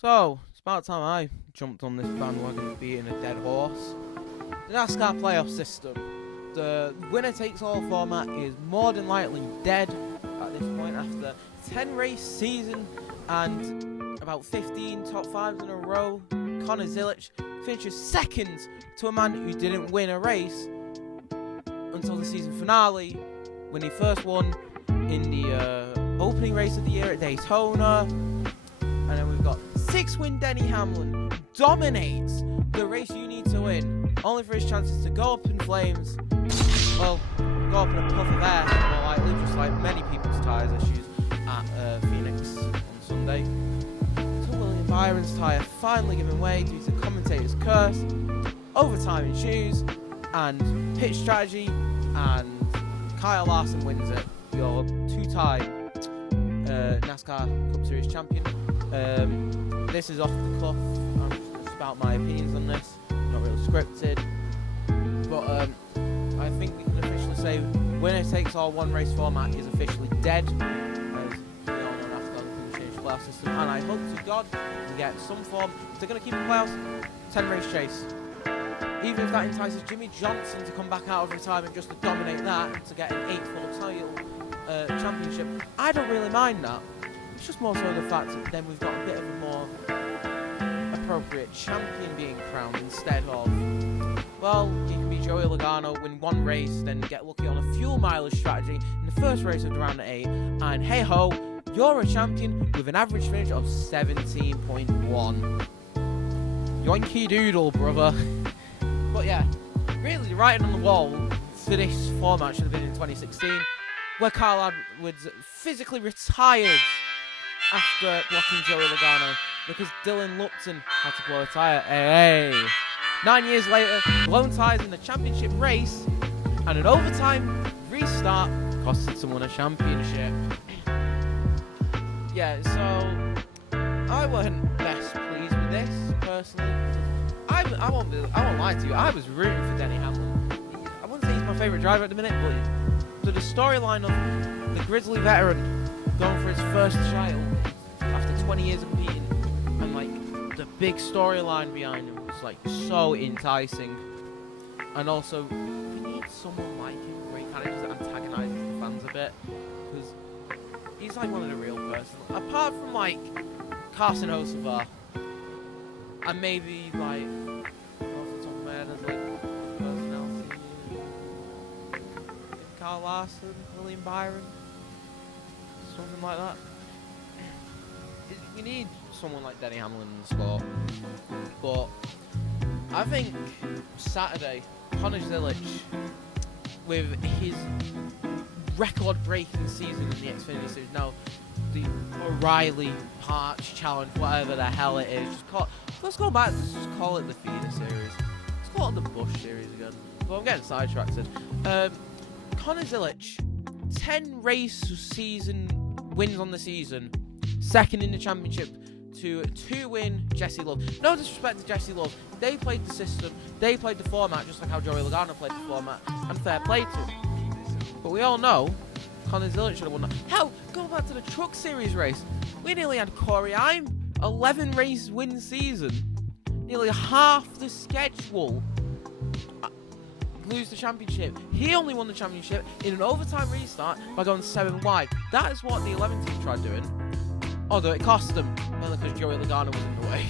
So, it's about time I jumped on this bandwagon of being a dead horse. The NASCAR playoff system. The winner-takes-all format is more than likely dead at this point after 10 race season and about 15 top 5s in a row. Connor Zilisch finishes second to a man who didn't win a race until the season finale when he first won in the opening race of the year at Daytona. And then we've got 6-win Denny Hamlin dominates the race you need to win, only for his chances to go up in flames. Well, go up in a puff of air, more likely, just like many people's tyres issues at Phoenix on Sunday. So William Byron's tyre finally giving way due to commentator's curse, overtime in shoes, and pit strategy, and Kyle Larson wins it, your two-time NASCAR Cup Series champion. This is off the cuff. I'm just going to spout my opinions on this. Not really scripted. But I think we can officially say winner takes all one race format is officially dead. As we all know, NASCAR can change the playoff system. And I hope to God we get some form. If they're going to keep the playoffs, 10 race chase. Even if that entices Jimmy Johnson to come back out of retirement just to dominate that and to get an 8th full title championship, I don't really mind that. It's just more so the fact that then we've got a bit of a more appropriate champion being crowned instead of, well, you can be Joey Logano, win one race, then get lucky on a fuel mileage strategy in the first race of the round at 8, and hey ho, you're a champion with an average finish of 17.1. Yoinky doodle, brother. But yeah, really the writing on the wall for this format should have been in 2016, where Kyle Edwards physically retired after blocking Joey Logano because Dylan Lupton had to blow a tyre. Hey. 9 years later, blown tyres in the championship race, and an overtime restart costed someone a championship. Yeah, so I wasn't best pleased with this personally. I won't lie to you. I was rooting for Denny Hamlin. I wouldn't say he's my favourite driver at the minute, but to the storyline of the grizzly veteran going for his first title after 20 years of competing, and like the big storyline behind him was like so enticing. And also, we need someone like him where he kind of just antagonises the fans a bit, because he's like one of the real person. Apart from like Carson Hocevar, and maybe like off the top of my head as like personality, Kyle Larson, William Byron, something like that. We need someone like Denny Hamlin in the sport, but I think Saturday, Connor Zilisch, with his record-breaking season in the Xfinity Series, now the O'Reilly Parch Challenge, whatever the hell it is, let's go back, let's just call it the Feeder Series. Let's call it the Busch Series again. Well, I'm getting sidetracked. Connor Zilisch, 10 race season wins on the season, second in the championship to 2-win Jesse Love. No disrespect to Jesse Love, they played the system, they played the format just like how Joey Logano played the format, and fair play to him. But we all know Connor Zilisch should have won that. Hell, go back to the Truck Series race. We nearly had Corey Heim, 11 race win season, nearly half the schedule, lose the championship. He only won the championship in an overtime restart by going 7 wide. That is what the 11 team tried doing. Although it cost them, mainly because Joey Logano was in the way.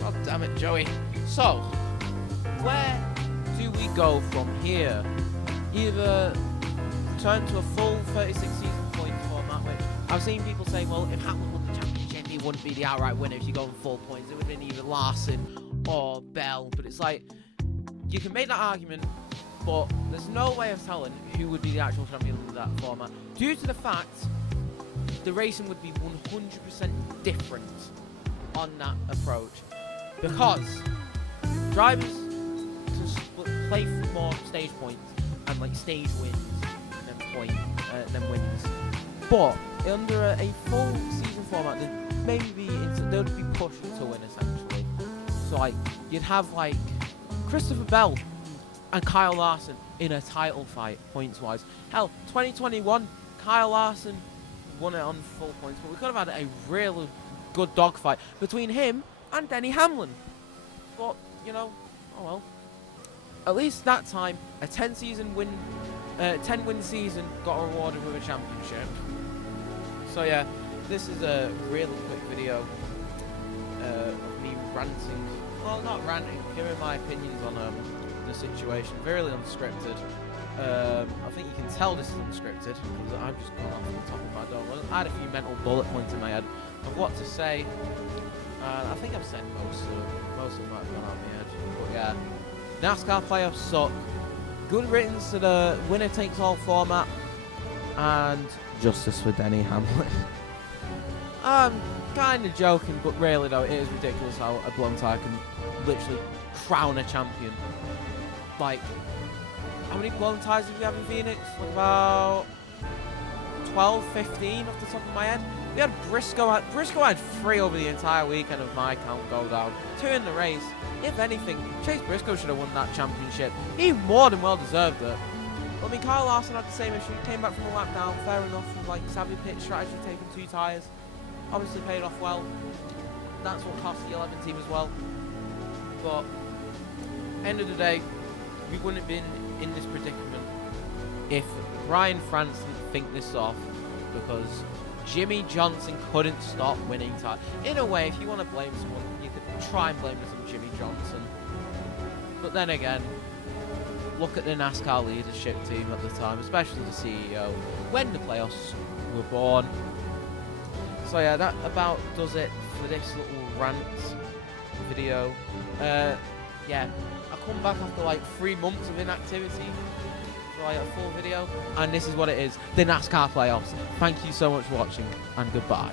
God damn it, Joey. So, where do we go from here? Either return to a full 36 season points format, which I've seen people say, well, if Hamlin won the championship, he wouldn't be the outright winner if you go in full points. It would have been either Larson or Bell. But it's like, you can make that argument, but there's no way of telling who would be the actual champion of that format, due to the fact the racing would be 100% different on that approach, because drivers can play for more stage points and like stage wins and then wins. But under a full season format, they'd be pushed to win essentially. So like you'd have like Christopher Bell and Kyle Larson in a title fight points wise. Hell, 2021, Kyle Larson won it on full points, but we could have had a real good dogfight between him and Denny Hamlin. But, you know, oh well. At least that time, a 10 win season got rewarded with a championship. So yeah, this is a really quick video of me ranting. Well, not ranting, giving my opinions on the situation. Very unscripted. I think you can tell this is unscripted because I've just gone off the top of my dome. I had a few mental bullet points in my head of what to say. I think I've said most of them. Most of them might have gone out of my head. But yeah, NASCAR playoffs suck. Good riddance to the winner-takes-all format. And justice for Denny Hamlin. I'm kind of joking, but really though, it is ridiculous how a blown tire can literally crown a champion. Like, how many blown tires did we have in Phoenix? About 12, 15 off the top of my head. We had Briscoe had 3 over the entire weekend of my count go down. 2 in the race. If anything, Chase Briscoe should have won that championship. He more than well deserved it. I mean, Kyle Larson had the same issue. Came back from a lap down. Fair enough. With like savvy pit strategy, taking 2 tires. Obviously paid off well. That's what cost the 11 team as well. But end of the day, we wouldn't have been in this predicament if Brian France didn't think this off, because Jimmy Johnson couldn't stop winning tires. In a way, if you want to blame someone, you could try and blame this on Jimmy Johnson. But then again, look at the NASCAR leadership team at the time, especially the CEO, when the playoffs were born. So yeah, that about does it for this little rant video. Yeah, I come back after like 3 months of inactivity for like a full video, and this is what it is, the NASCAR playoffs. Thank you so much for watching, and goodbye.